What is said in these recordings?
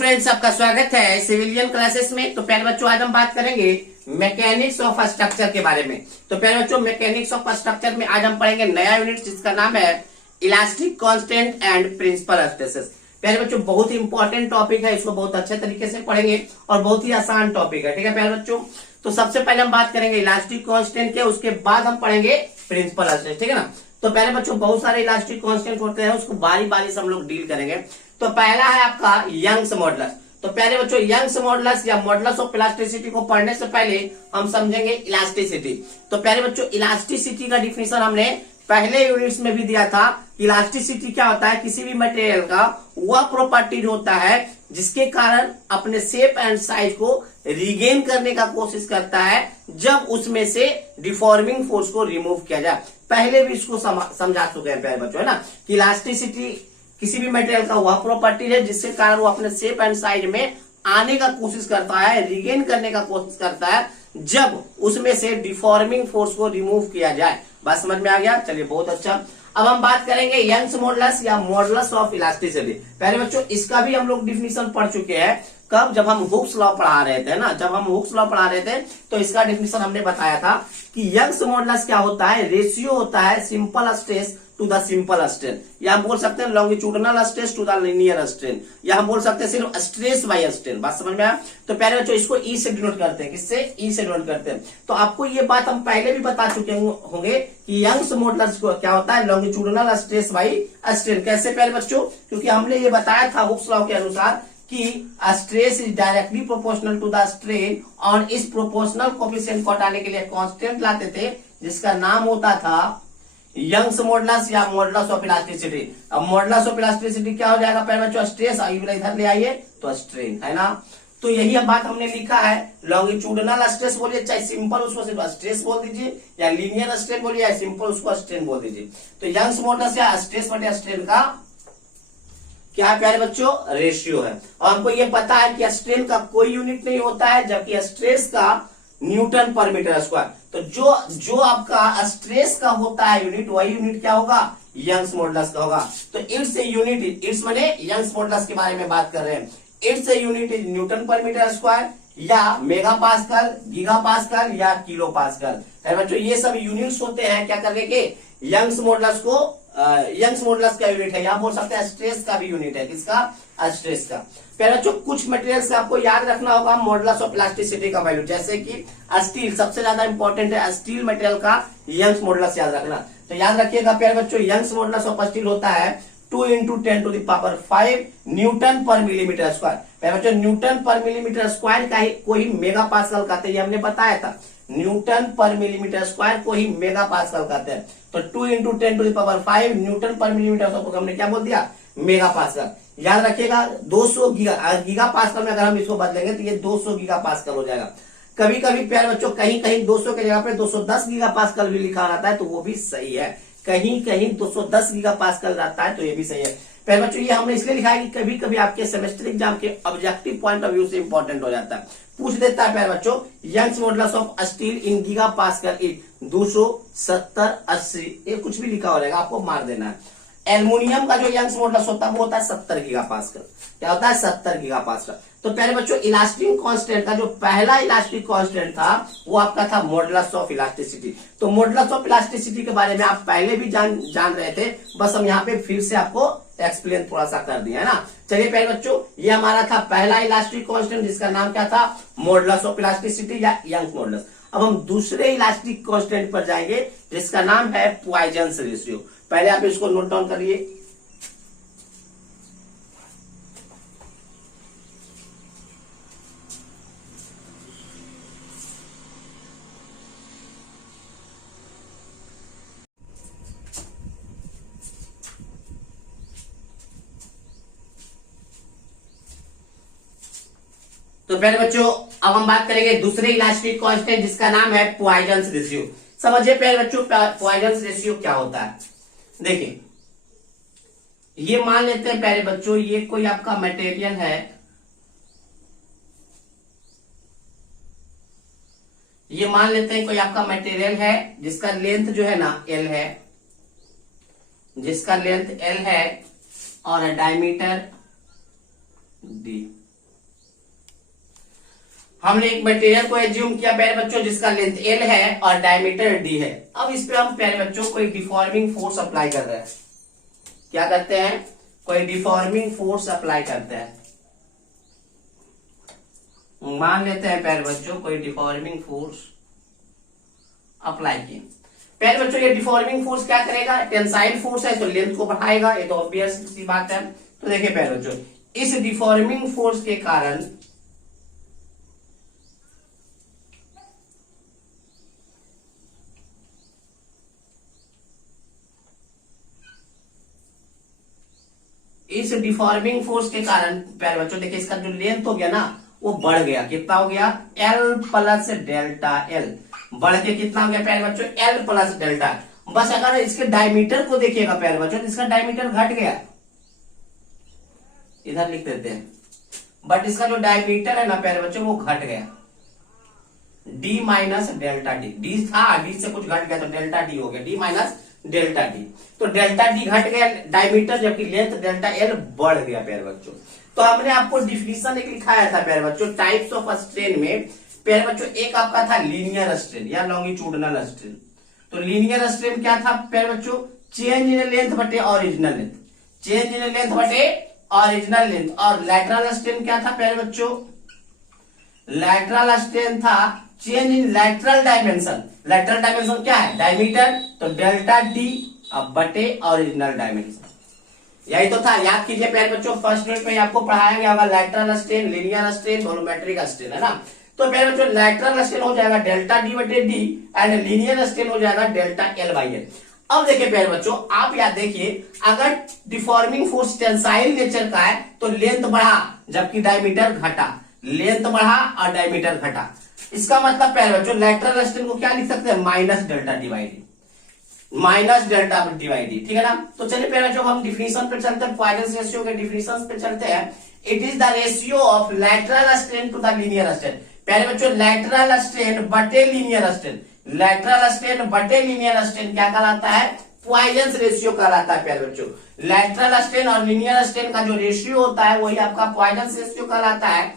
Friends, आपका स्वागत है सिविलियन क्लासेस में। तो प्यारे बच्चों, आज हम बात करेंगे मैकेनिक्स ऑफ स्ट्रक्चर के बारे में। तो प्यारे बच्चों, मैकेनिक्स ऑफ स्ट्रक्चर में आज हम पढ़ेंगे नया यूनिट जिसका नाम है elastic constant and principal stresses. प्यारे बच्चों, बहुत ही इंपॉर्टेंट टॉपिक है, इसको बहुत अच्छे तरीके से पढ़ेंगे और बहुत ही आसान टॉपिक है। ठीक है प्यारे बच्चों, तो सबसे पहले हम बात करेंगे इलास्टिक कांस्टेंट के, उसके बाद हम पढ़ेंगे प्रिंसिपल स्ट्रेस। ठीक है ना। तो प्यारे बच्चों, बहुत सारे इलास्टिक कांस्टेंट होते हैं, उसको बारी बारी से हम लोग डील करेंगे। तो पहला है आपका यंग्स मॉडुलस। तो प्यारे बच्चों, यंग्स मॉडुलस या मॉडुलस ऑफ इलास्टिसिटी को पढ़ने से पहले हम समझेंगे इलास्टिसिटी। तो प्यारे बच्चों, इलास्टिसिटी का डिफिनेशन हमने पहले यूनिट्स में भी दिया था। इलास्टिसिटी क्या होता है? किसी भी मटेरियल का वह प्रॉपर्टी होता है जिसके कारण अपने शेप एंड साइज को रिगेन करने का कोशिश करता है जब उसमें से डिफॉर्मिंग फोर्स को रिमूव किया जाए। पहले भी इसको समझा चुके हैं प्यारे बच्चों, है ना, कि इलास्टिसिटी किसी भी मटेरियल का वह प्रॉपर्टी है जिसके कारण वो अपने शेप एंड साइज में आने का कोशिश करता है, रिगेन करने का कोशिश करता है जब उसमें से डिफॉर्मिंग फोर्स को रिमूव किया जाए। बात समझ में आ गया? चलिए, बहुत अच्छा। अब हम बात करेंगे यंग्स मॉडुलस या मॉडुलस ऑफ इलास्टिसिटी। पहले बच्चों, इसका भी हम लोग डिफिनेशन पढ़ चुके हैं। कब? जब हम हुक्स लॉ पढ़ा रहे थे ना, जब हम हुक्स लॉ पढ़ा रहे थे तो इसका डिफिनेशन हमने बताया था कि यंग्स मॉडुलस क्या होता है? रेशियो होता है simple stress to the simple strain, या हम बोल सकते हैं longitudinal stress to the linear strain, या हम बोल सकते हैं सिर्फ स्ट्रेस बाय स्ट्रेन। बात समझ में आया? तो प्यारे बच्चों, इसको ई से डिनोट करते हैं। किससे? ई से डिनोट करते हैं। तो आपको ये बात हम पहले भी बता चुके होंगे कि यंग्स मॉडुलस को क्या होता है? Longitudinal stress by strain. कैसे प्यारे बच्चों? क्योंकि हमने ये बताया था हुक्स लॉ के अनुसार कि stress is directly proportional to the strain, और इस प्रोपोर्शनल कोएफिशिएंट को हटाने के लिए कांस्टेंट लाते थे जिसका नाम होता था यंग्स मॉडुलस या मॉडुलस ऑफ इलास्टिसिटी। अब मॉडुलस ऑफ इलास्टिसिटी क्या हो जाएगा प्यारे बच्चों? स्ट्रेस। इधर ले आइए तो स्ट्रेन, है ना। तो यही बात हमने लिखा है। लॉन्गिट्यूडनल स्ट्रेस बोलिए, चाहे सिंपल उसको सिर्फ स्ट्रेस बोल दीजिए, या लीनियर स्ट्रेन बोलिए, या सिंपल उसको स्ट्रेन बोल दीजिए। तो यंग्स मॉडुलस या स्ट्रेस बटे स्ट्रेन का क्या है प्यारे बच्चों? रेशियो है। और हमको ये पता है कि स्ट्रेन का कोई यूनिट नहीं होता है, जबकि स्ट्रेस का न्यूटन पर मीटर स्क्वायर। तो जो आपका स्ट्रेस का होता है यूनिट, वही यूनिट क्या होगा? यंग्स मॉडुलस का होगा। तो इट्स ए यूनिट, इट्स माने यंग्स मॉडुलस के बारे में बात कर रहे हैं। It's a unit is newton per metre square, या मेगा पास्कल, गीगा पास्कल, या किलो पास्कल। बच्चों, ये सब यूनिट्स होते हैं क्या करने के? यंग्स मॉडुलस को यंग्स मॉडुलस का यूनिट है। यहाँ बोल सकते हैं स्ट्रेस का भी यूनिट है। किसका? स्ट्रेस का। पहले बच्चों, कुछ मटेरियल से आपको याद रखना होगा मॉडुलस ऑफ इलास्टिसिटी का वैल्यू, जैसे कि स्टील सबसे ज्यादा इंपॉर्टेंट है। स्टील मटेरियल का यंग्स मॉडुलस याद रखना। तो याद रखिएगा प्यारे बच्चों, यंग्स मॉडुलस ऑफ स्टील होता है 2 × 10⁵ न्यूटन पर मिलीमीटर स्क्वायर। प्यारे बच्चों, न्यूटन पर मिलीमीटर स्क्वायर का ही कोई मेगा पास्कल कहते हैं, ये हमने बताया था। न्यूटन पर मिलीमीटर स्क्वायर को ही मेगा पास्कल कहते हैं। तो 2 × 10⁵ न्यूटन पर मिलीमीटर स्क्वायर को हमने क्या बोल दिया? Mega pascal. याद रखिएगा 200 गीगा पास्कल में अगर हम इसको बदलेंगे तो ये 200 गीगा पास्कल हो जाएगा। कभी कभी प्यारे बच्चों, कहीं कहीं 200 के जगह पे 210 गीगा पास्कल भी लिखा रहता है, तो वो भी सही है। कहीं कहीं 210 गीगा पास्कल रहता है, तो ये भी सही है। प्यारे बच्चों, ये हमने इसलिए लिखा है कि कभी कभी आपके सेमेस्टर एग्जाम के ऑब्जेक्टिव पॉइंट ऑफ व्यू से इंपॉर्टेंट हो जाता है। पूछ देता है प्यारे बच्चों, Young's modulus of steel in giga pascal is 270, 80, ये कुछ भी लिखा हो जाएगा, आपको मार देना है। एल्युमिनियम का जो यंग्स मॉडुलस होता है वो होता है 70 गीगा पास्कल। क्या होता है? 70 गीगा पास्कल। तो प्यारे बच्चों, इलास्टिक कांस्टेंट का जो पहला इलास्टिक कांस्टेंट था वो आपका था मॉडुलस ऑफ इलास्टिसिटी। तो मॉडुलस ऑफ इलास्टिसिटी के बारे में आप पहले भी जान रहे थे, बस हम यहाँ पे फिर से आपको एक्सप्लेन थोड़ा सा कर दिया, है ना। चलिए प्यारे बच्चों, ये हमारा था पहला इलास्टिक कांस्टेंट जिसका नाम क्या था? मॉडुलस ऑफ इलास्टिसिटी या यंग्स मॉडुलस। अब हम दूसरे इलास्टिक कांस्टेंट पर जाएंगे जिसका नाम है पॉइजन्स रेशियो। पहले आप इसको नोट डाउन करिए। तो प्यारे बच्चों, अब हम बात करेंगे दूसरे इलास्टिक कांस्टेंट जिसका नाम है पॉइजन्स रेशियो। समझिए प्यारे बच्चों, पॉइजन्स रेशियो क्या होता है? देखिए, ये मान लेते हैं प्यारे बच्चों, ये कोई आपका मटेरियल है, ये मान लेते हैं कोई आपका मटेरियल है जिसका लेंथ जो है ना L है, जिसका लेंथ L है और डायमीटर D। हमने एक मटेरियल को एज्यूम किया प्यारे बच्चों जिसका लेंथ L है और डायमीटर D है। अब इस पे हम प्यारे बच्चों कोई डिफॉर्मिंग फोर्स अप्लाई कर रहे हैं। क्या करते हैं? कोई डिफॉर्मिंग फोर्स अप्लाई करते हैं। मान लेते हैं प्यारे बच्चों कोई डिफॉर्मिंग फोर्स अप्लाई किए। प्यारे बच्चों ये डिफॉर्मिंग फोर्स क्या करेगा? टेंसाइल फोर्स है तो लेंथ को बढ़ाएगा, ये तो ऑब्वियस सी बात है। तो देखिए प्यारे बच्चों, इस डिफॉर्मिंग फोर्स के कारण प्यारे बच्चों देखिए इसका जो लेंथ हो गया ना वो बढ़ गया। कितना हो गया? L प्लस डेल्टा L बढ़ के कितना हो गया प्यारे बच्चों? L plus delta. बस अगर इसके डायमीटर को देखिएगा प्यारे बच्चों, इसका डायमीटर घट गया, इधर लिख देते हैं, बट इसका जो डायमीटर है ना प्यारे बच्चों वो घट गया। D minus delta D, D था, डी से कुछ घट गया तो डेल्टा डी हो गया, D माइनस डेल्टा डी। तो डेल्टा डी घट गया डायमीटर, जबकि लेंथ डेल्टा एल बढ़ गया प्यारे बच्चों। तो हमने आपको डिफिनीशन एक लिखाया था प्यारे बच्चों टाइप्स ऑफ स्ट्रेन में। प्यारे बच्चों एक आपका था लीनियर स्ट्रेन या लॉन्गिट्यूडनल स्ट्रेन। तो लीनियर स्ट्रेन क्या था प्यारे बच्चों? चेंज इन लेंथ बटे original length, change in length बटे ओरिजिनल लेंथ। और लैटरल स्ट्रेन क्या था प्यारे बच्चों? लैटरल स्ट्रेन था change in lateral dimension. Lateral dimension क्या है? डायमीटर, तो डेल्टा डी अब बटे ओरिजिनल डायमेंशन। यही तो था, याद कीजिए प्यारे बच्चों, फर्स्ट यूनिट में आपको पढ़ाया गया होगा lateral strain, linear strain, volumetric strain, है ना। तो प्यारे बच्चों लैटरल स्ट्रेन हो जाएगा डेल्टा डी बटे डी एंड लीनियर स्ट्रेन हो जाएगा डेल्टा एल बाई एल। अब देखिए प्यारे बच्चों, आप याद देखिए, अगर डिफॉर्मिंग फोर्स टेंसाइल नेचर का है तो लेंथ बढ़ा जबकि डायमीटर घटा, लेंथ बढ़ा और डायमीटर घटा। इसका मतलब प्यारे बच्चों लैटरल स्ट्रेन को क्या लिख सकते हैं? Minus delta divide, minus delta divide, ठीक है ना। तो चलिए प्यारे बच्चों हम डिफिनीशन पे चलते हैं, पॉइजन रेशियो के डिफिनीशन पे चलते हैं। It is the ratio of lateral strain to the linear strain. प्यारे बच्चों लैटरल स्ट्रेन बटे लीनियर स्ट्रेन, लैटरल स्ट्रेन बटे लीनियर स्ट्रेन क्या कहलाता है? पॉइजन रेशियो कहलाता है प्यारे बच्चों। लैटरल स्ट्रेन और लीनियर स्ट्रेन का जो रेशियो होता है वही आपका पॉइजन रेशियो कहलाता है।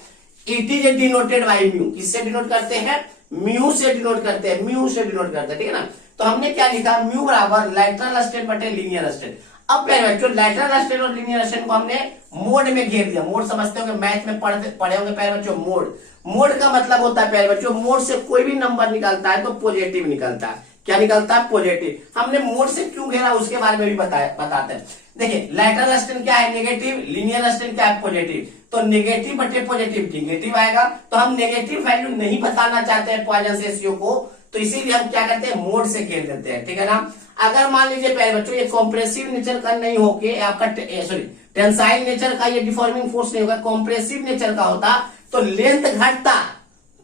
It is denoted by mu, किससे डिनोट करते हैं? म्यू से डिनोट करते हैं, म्यू से डिनोट करते हैं, ठीक है ना। तो हमने क्या लिखा? म्यू बराबर लैटरल स्ट्रेन बटे लीनियर स्ट्रेन। अब प्यारे बच्चों लैटरल स्ट्रेन और लीनियर स्ट्रेन को हमने मोड में घेर दिया। मोड समझते होंगे, मैथ में पढ़े होंगे प्यारे बच्चों। मोड, मोड का मतलब होता है प्यारे बच्चों, मोड से कोई भी नंबर निकलता है तो पॉजिटिव निकलता है। क्या निकलता है? पॉजिटिव। हमने मोड से क्यों घेरा उसके बारे में भी बताते हैं। देखिए लैटरल स्ट्रेन क्या है? नेगेटिव, लीनियर स्ट्रेन क्या है? पॉजिटिव। तो नेगेटिव बटे पॉजिटिव नेगेटिव आएगा, तो हम नेगेटिव वैल्यू नहीं बताना चाहते हैं पॉइजन रेशियो को, तो इसीलिए हम क्या करते हैं? मोड से घेर देते हैं, ठीक है ना। अगर मान लीजिए प्यारे बच्चों ये कॉम्प्रेसिव नेचर का नहीं होके आपका टेंसाइल नेचर का ये डिफॉर्मिंग फोर्स नहीं होगा, कॉम्प्रेसिव नेचर का होता तो लेंथ घटता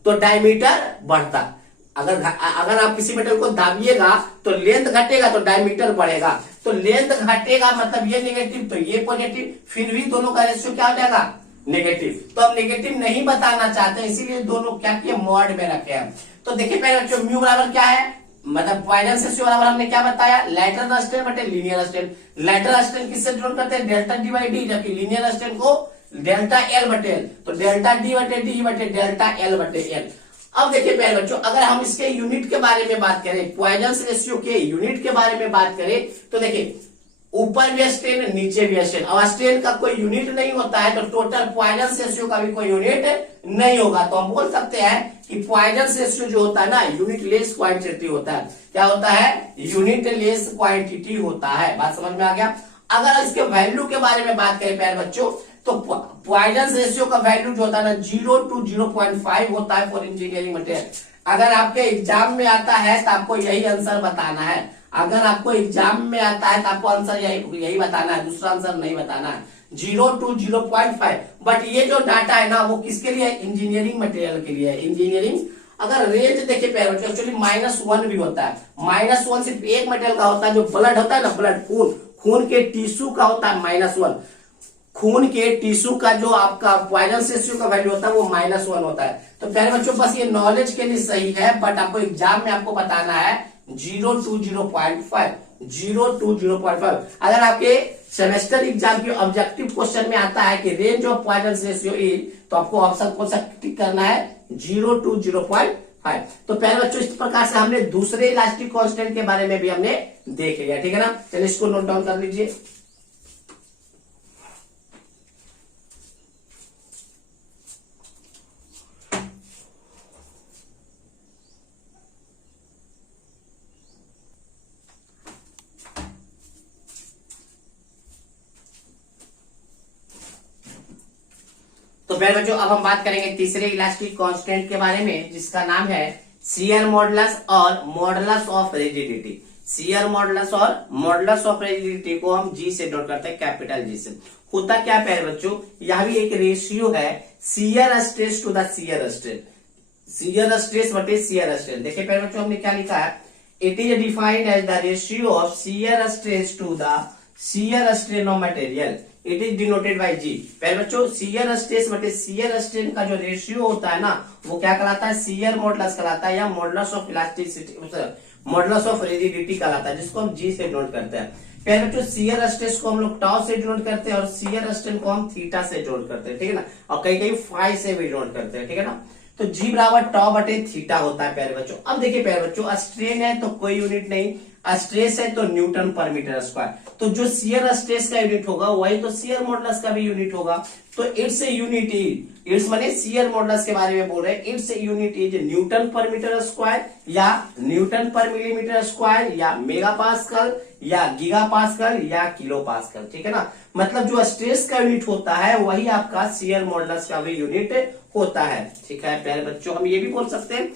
तो डायमीटर बढ़ता। अगर आप किसी मेटल को दाबिएगा तो लेंथ घटेगा तो डायमीटर बढ़ेगा। तो लेंथ घटेगा मतलब ये नेगेटिव तो ये पॉजिटिव, फिर भी दोनों का रेशियो क्या हो जाएगा? नेगेटिव। तो हम नेगेटिव नहीं बताना चाहते इसीलिए दोनों क्या किए? मॉड में रखे हैं। तो देखिए पहले बच्चों म्यू बराबर क्या है? मतलब पॉइजन रेशियो बराबर हमने क्या बताया? लैटरल स्ट्रेन बटे लीनियर स्ट्रेन। लैटरल स्ट्रेन किससे डिनोट करते हैं? डेल्टा डी बाई डी, जबकि लीनियर स्ट्रेन को डेल्टा एल बटे एल। तो डेल्टा डी बटे डेल्टा एल बटे एल। अब देखिए प्यारे बच्चों अगर हम इसके यूनिट के बारे में बात करें, पॉइजन रेशियो के यूनिट के बारे में बात करें तो देखिए ऊपर भी स्ट्रेन नीचे भी स्ट्रेन, और स्ट्रेन का कोई यूनिट नहीं होता है तो टोटल पॉइजन रेशियो का भी कोई यूनिट नहीं होगा। तो हम बोल सकते हैं कि पॉइजन रेशियो जो होता है ना यूनिट लेस क्वांटिटी होता है। क्या होता है? यूनिट लेस क्वांटिटी होता है। बात समझ में आ गया। अगर इसके वैल्यू के बारे में बात करें प्यारे बच्चों तो पॉइजन रेशियो का वैल्यू जो होता है ना 0 to 0.5 होता है फॉर इंजीनियरिंग मटेरियल। अगर आपके एग्जाम में आता है तो आपको यही आंसर बताना है। अगर आपको एग्जाम में आता है तो आपको आंसर यही बताना है, दूसरा आंसर नहीं बताना है। 0 to 0.5। बट ये जो डाटा है ना वो किसके लिए? इंजीनियरिंग मटेरियल के लिए। इंजीनियरिंग अगर रेंज देखिए प्यारे बच्चों एक्चुअली -1 भी होता है। -1 सिर्फ एक मटेरियल का होता है, जो ब्लड होता है ना, ब्लड खून के टिश्यू का होता है -1। खून के टिश्यू का जो आपका पॉइजन रेशियो का वैल्यू होता है वो -1 होता है। तो प्यारे बच्चों बस ये नॉलेज के लिए सही है, बट आपको एग्जाम में आपको बताना है 0 to 0.5, 0 to 0.5। अगर आपके सेमेस्टर एग्जाम के ऑब्जेक्टिव क्वेश्चन में आता है कि range of Poisson ratio is, तो आपको ऑप्शन कौन सा टिक करना है? 0 to 0.5। तो प्यारे बच्चों इस प्रकार से हमने दूसरे इलास्टिक कांस्टेंट के बारे में भी हमने देख लिया, ठीक है ना। चलिए इसको नोट डाउन कर लीजिए। तो प्यारे बच्चों अब हम बात करेंगे तीसरे इलास्टिक कांस्टेंट के बारे में, जिसका नाम है शियर मॉडुलस और modulus of rigidity. Shear modulus और मॉडुलस ऑफ रिजिडिटी को हम जी से नोट करते हैं, कैपिटल जी से। होता क्या प्यारे बच्चों, यह भी एक रेशियो है shear stress to the shear strain, shear stress बटे शियर स्ट्रेन। देखिए प्यारे बच्चों हमने क्या लिखा है, it is defined as the ratio of shear stress to the shear strain of material, it is denoted by G. प्यारे बच्चों शियर स्ट्रेस बटे शियर स्ट्रेन का जो रेशियो होता है ना, वो क्या कहलाता है, शियर मॉडुलस कहलाता है, या modulus of elasticity, modulus of rigidity कहलाता है, जिसको हम जी से डिनोट करते हैं। प्यारे बच्चों शियर स्ट्रेस को हम लोग टाउ से डिनोट करते हैं और शियर स्ट्रेन को हम थीटा से डिनोट करते हैं, ठीक है ना, और कहीं कहीं फाई से भी डिनोट करते हैं, ठीक है ना। तो जी बराबर टाउ बटे थीटा होता है प्यारे बच्चों। अब देखिए प्यारे बच्चों स्ट्रेन है तो कोई यूनिट नहीं, स्ट्रेस है तो न्यूटन पर मीटर स्क्वायर, तो जो शियर स्ट्रेस का यूनिट होगा वही तो शियर मॉडुलस का भी यूनिट होगा। तो इट्स यूनिट इज, इट्स माने शियर मॉडुलस के बारे में बोल रहे हैं, it's unit is newton per metre square या न्यूटन पर मिलीमीटर स्क्वायर या मेगा पास्कल या गीगा पास्कल या किलो पास्कल, ठीक है ना। मतलब जो स्ट्रेस का यूनिट होता है वही आपका शियर मॉडुलस का भी यूनिट होता है, ठीक है प्यारे बच्चों। हम ये भी बोल सकते हैं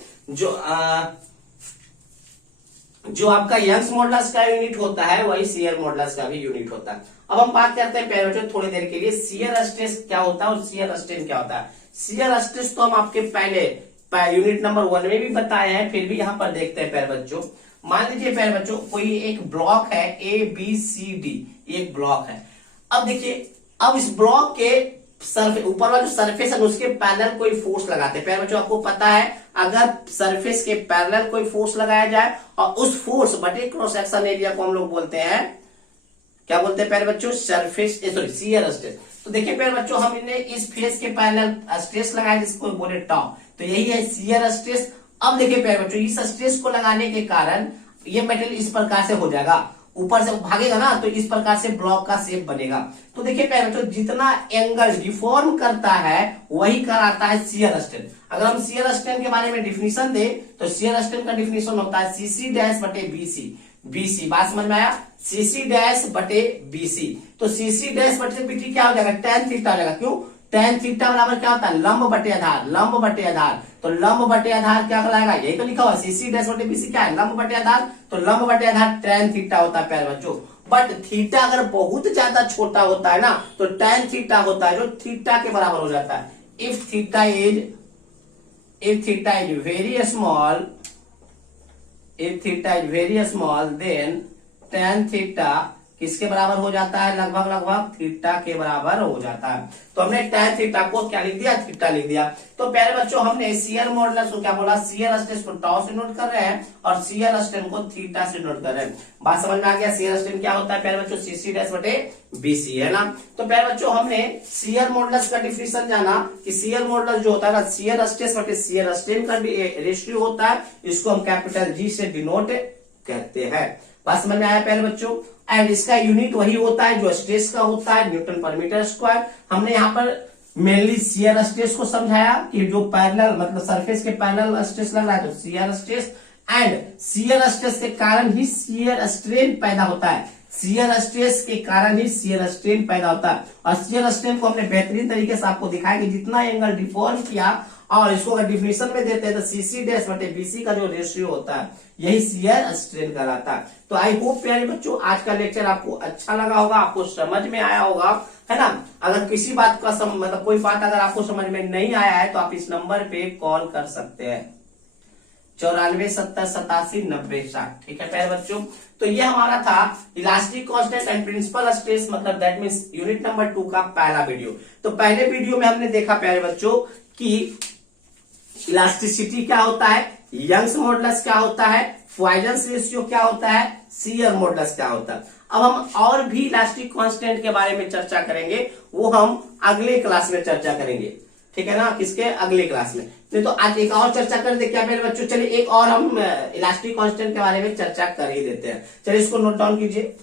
जो आपका यंग्स मॉडुलस का यूनिट होता है वही शियर मॉडुलस का भी यूनिट होता है। अब हम बात करते हैं प्यारे बच्चों थोड़ी देर के लिए शियर स्ट्रेस क्या होता है और शियर स्ट्रेन क्या होता है। शियर स्ट्रेस तो हम आपके पहले यूनिट नंबर 1 में भी बताए हैं, फिर भी यहाँ पर देखते हैं प्यारे बच्चों। मान लीजिए प्यारे बच्चों कोई एक ब्लॉक है ABCD, एक ब्लॉक है। अब देखिए अब इस ब्लॉक के ऊपर वाला जो सरफेस है उसके पैरेलल कोई फोर्स लगाते हैं। प्यारे बच्चों आपको पता है अगर सरफेस के पैरेलल कोई फोर्स लगाया जाए और उस फोर्स बटे क्रॉस सेक्शन एरिया को हम लोग बोलते हैं, क्या बोलते हैं प्यारे बच्चों, सरफेस सॉरी शियर स्ट्रेस। तो देखिए प्यारे बच्चों हमने इस फेस के पैरेलल स्ट्रेस लगाया जिसको बोले टाउ, तो यही है शियर स्ट्रेस। अब देखिए प्यारे बच्चों इस स्ट्रेस को लगाने के कारण ये मटेरियल इस प्रकार से हो जाएगा, ऊपर से भागेगा ना तो इस प्रकार से ब्लॉक का शेप बनेगा। तो देखिए प्यारे बच्चों जितना एंगल डिफॉर्म करता है वही कराता है शियर स्ट्रेन। अगर हम शियर स्ट्रेन के बारे में डिफिनीशन दे तो शियर स्ट्रेन का डिफिनीशन होता है सीसी डैश बटे बीसी, बीसी बात समझ में आया, सीसी डैश बटे बीसी। तो सीसी डैश बटे बीसी क्या हो जाएगा, tan थीटा हो जाएगा। क्यों, tan थीटा बराबर क्या होता है, लंब बटे आधार, लंब बटे आधार। तो लंब बटे आधार क्या कहलाएगा, यही तो लिखा हुआ सीसी डैश बटे बीसी क्या है, लंब बटे आधार। तो लंब बटे आधार tan थीटा होता है प्यारे बच्चों। बट थीटा अगर बहुत ज्यादा छोटा होता है ना तो tan थीटा होता है जो थीटा के बराबर हो जाता है। If theta is very small, if theta is very small then tan theta किसके बराबर हो जाता है, लगभग लगभग थीटा के बराबर हो जाता है। तो हमने tan थीटा को क्या लिख दिया, थीटा लिख दिया। तो प्यारे बच्चों हमने शियर मॉडुलस को क्या बोला, शियर स्ट्रेस को टाउ से नोट कर रहे हैं और शियर स्ट्रेन को थीटा से नोट कर रहे हैं। बात समझ में आ गया, शियर स्ट्रेन क्या होता है प्यारे बच्चों, सीसी डैश बटे बीसी, है ना। तो प्यारे बच्चों हमने शियर मॉडुलस का डिफिनीशन जाना कि शियर मॉडुलस जो होता है ना शियर स्ट्रेस बटे शियर स्ट्रेन का रेशियो होता है, इसको हम कैपिटल जी से डिनोट कहते हैं। बात समझ में आया प्यारे बच्चों। एंड इसका यूनिट वही होता है जो स्ट्रेस का होता है, न्यूटन पर मीटर स्क्वायर। हमने यहाँ पर मेनली शियर स्ट्रेस को समझाया कि जो पैरेलल मतलब सरफेस के पैरेलल स्ट्रेस लग रहा है तो shear stress, and shear stress के कारण ही शियर स्ट्रेन पैदा होता है, शियर स्ट्रेस के कारण ही शियर स्ट्रेन पैदा होता है। और शियर स्ट्रेन को हमने बेहतरीन तरीके से आपको दिखाया कि जितना एंगल डिफॉर्म किया और इसको अगर डिफिनीशन में देते हैं तो सीसी डैश बटे बीसी का जो रेशियो होता है यही शियर स्ट्रेन कहलाता है। तो आई होप प्यारे बच्चों आज का लेक्चर आपको अच्छा लगा होगा, आपको समझ में आया होगा, है ना। अगर किसी बात का मतलब कोई बात अगर आपको समझ में नहीं आया है तो आप इस नंबर पे कॉल कर सकते हैं 9470879060, ठीक है प्यारे बच्चों। तो ये हमारा था elastic constant and principal stress, मतलब दैट मींस यूनिट नंबर 2 का पहला वीडियो। तो पहले वीडियो में हमने देखा प्यारे बच्चों कि इलास्टिसिटी क्या होता है, यंग्स मॉडुलस क्या होता है, पॉइजन रेशियो क्या होता है, शियर मॉडुलस क्या होता है। अब हम और भी इलास्टिक कांस्टेंट के बारे में चर्चा करेंगे, वो हम अगले क्लास में चर्चा करेंगे। ठीक है ना, किसके अगले क्लास में। नहीं तो आज एक और चर्चा कर दे क्या मेरे बच्चों, चलिए एक और हम इलास्टिक कांस्टेंट के बारे में चर्चा कर ही देते हैं। चलिए इसको नोट डाउन कीजिए।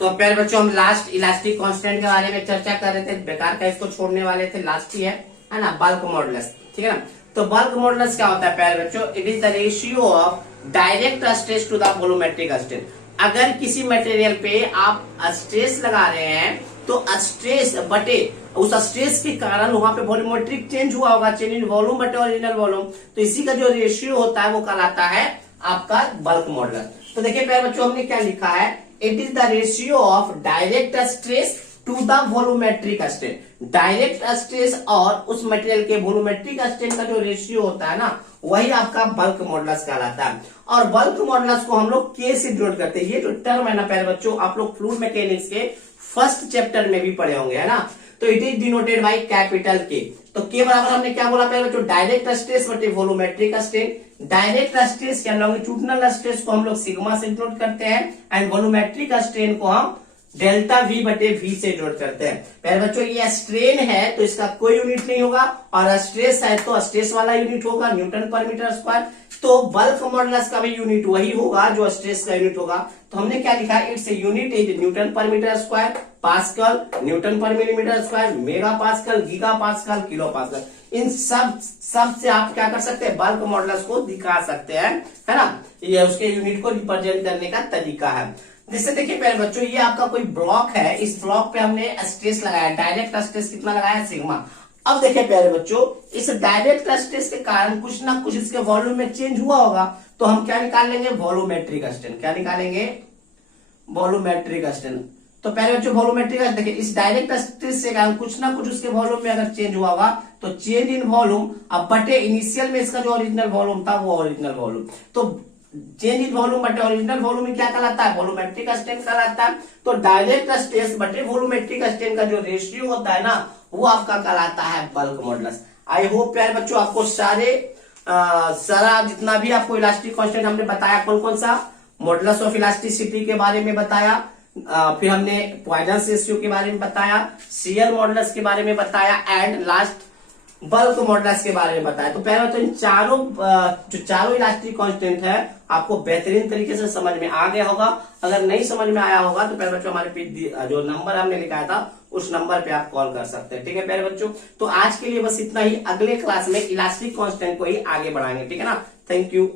तो प्यारे बच्चों हम लास्ट इलास्टिक कांस्टेंट के बारे में चर्चा कर रहे थे, बेकार का इसको छोड़ने वाले थे, लास्ट ही है ना, बल्क मॉडुलस, ठीक है ना। तो बल्क मॉडुलस क्या होता है प्यारे बच्चों, it is the ratio of direct stress to the volumetric strain. अगर किसी मटेरियल पे आप स्ट्रेस लगा रहे हैं तो स्ट्रेस बटे उस स्ट्रेस के कारण वहां पे वॉल्यूमेट्रिक चेंज हुआ होगा, चेंज इन वॉल्यूम बटे ओरिजिनल वॉल्यूम, तो इसी का जो रेशियो होता है वो कहलाता है आपका बल्क मॉडुलस। तो देखिए प्यारे बच्चों हमने क्या लिखा है, it is the ratio of direct stress to the volumetric strain. Direct stress और उस मटेरियल के वॉल्यूमेट्रिक स्ट्रेन का जो रेशियो होता है ना, वही आपका बल्क मॉडुलस कहलाता है। और बल्क मॉडुलस को हम लोग के से डिनोट करते हैं। ये जो टर्म है ना प्यारे बच्चों, आप लोग फ्लूइड मैकेनिक्स के फर्स्ट चैप्टर में भी पढ़े होंगे, है ना। तो it is denoted by capital के। तो के बराबर हमने क्या बोला प्यारे बच्चों, डायरेक्ट स्ट्रेस बटे वॉल्यूमेट्रिक स्ट्रेन। डायरेक्ट स्ट्रेस या लॉन्गिट्यूडिनल स्ट्रेस को हम लोग सिग्मा से डिनोट करते हैं, एंड वॉल्यूमेट्रिक स्ट्रेन को हम डेल्टा वी बटे वी से डिनोट करते हैं। प्यारे बच्चों ये स्ट्रेन है तो इसका कोई यूनिट नहीं होगा, और स्ट्रेस है तो स्ट्रेस वाला यूनिट होगा, न्यूटन पर मीटर स्क्वायर। तो बल्क मॉडुलस का भी यूनिट वही होगा जो स्ट्रेस का यूनिट होगा। तो हमने क्या लिखा है, its unit is newton per metre square, pascal, newton per millimetre square, mega pascal, giga pascal, kilo pascal. इन सब से आप क्या कर सकते हैं, बल्क मॉडुलस को दिखा सकते हैं, है ना। ये उसके यूनिट को रिप्रेजेंट करने का तरीका है। जैसे देखिए प्यारे बच्चों ये आपका कोई ब्लॉक है, इस ब्लॉक पे हमने स्ट्रेस लगाया, डायरेक्ट स्ट्रेस कितना लगाया, सिग्मा। अब देखिए प्यारे बच्चों इस डायरेक्ट स्ट्रेस के कारण कुछ ना कुछ इसके वॉल्यूम में चेंज हुआ होगा, तो हम क्या निकाल लेंगे, वॉल्यूमेट्रिक स्ट्रेन। क्या निकालेंगे, वॉल्यूमेट्रिक स्ट्रेन। तो पहले बच्चों वॉल्यूमेट्रिक देखिए इस डायरेक्ट स्ट्रेस से कारण कुछ ना कुछ उसके वॉल्यूम में अगर चेंज हुआ होगा तो चेंज इन वॉल्यूम, अब बटे इनिशियल में इसका जो ओरिजिनल वॉल्यूम था वो ओरिजिनल वॉल्यूम, तो चेंज इन वॉल्यूम बटे ओरिजिनल वॉल्यूम में क्या कहलाता है, वॉल्यूमेट्रिक स्ट्रेन कहलाता है। तो डायरेक्ट स्ट्रेस बटे वॉल्यूमेट्रिक स्ट्रेन का जो रेशियो होता है ना, वो आपका कहलाता है बल्क मॉडुलस। आई होप प्यारे बच्चों आपको सारा जितना भी आपको इलास्टिक कांस्टेंट हमने बताया, कौन कौन सा, मॉडुलस ऑफ इलास्टिसिटी के बारे में बताया, फिर हमने पॉइजन रेशियो के बारे में बताया, शियर मॉडुलस के बारे में बताया, एंड लास्ट बल्क मॉडुलस के बारे में बताया। तो पहले तो इन चारों जो चारों इलास्टिक कांस्टेंट है आपको बेहतरीन तरीके से समझ में आ गया होगा। अगर नहीं समझ में आया होगा तो पहले बच्चों हमारे जो नंबर हमने लिखाया था उस नंबर पे आप कॉल कर सकते हैं, ठीक है प्यारे बच्चों। तो आज के लिए बस इतना ही, अगले क्लास में इलास्टिक कांस्टेंट को ही आगे बढ़ाएंगे, ठीक है ना। Thank you.